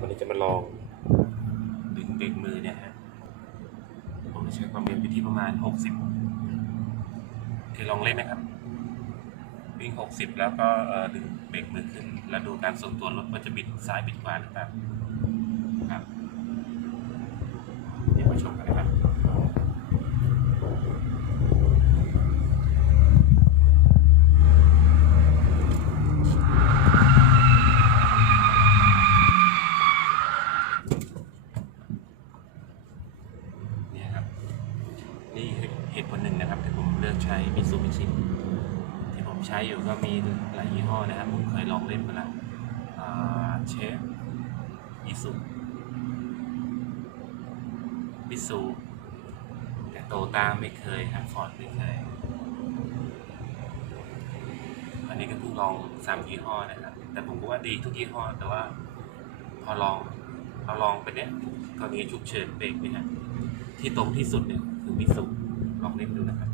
วันนี้จะมาลองดึงเบรกมือเนี่ยฮะผมจะใช้ความเร็วอยู่ที่ประมาณ 60คือลองเล่นนะครับ วิ่ง 60 แล้วก็เอ่อดึงเบรกมือขึ้น แล้วดูการทรงตัวรถว่าจะบิดซ้ายบิดขวาหรือเปล่าครับ เดี๋ยวมาชมกันนะครับ เนี่ยครับ นี่เหตุผลหนึ่งนะครับที่ผมเลือกใช้มิซูบิชิที่ผมใช้อยู่ก็มีหลายยี่ห้อนะครับ ผมเคยลองเล่นมาแล้วเชฟอิสุมิซูแต่โตต้าไม่เคยครับฟอร์ดไม่เคย อันนี้ก็เพิ่งลองสามยี่ห้อนะครับ แต่ผมก็ว่าดีทุกยี่ห้อแต่ว่าพอลองเอาลองไปเนี้ยกรณีฉุกเฉินเบรกเนี่ยฮะ ที่ตรงที่สุดเนี่ยคือมิสุลองเล่นดูนะครับ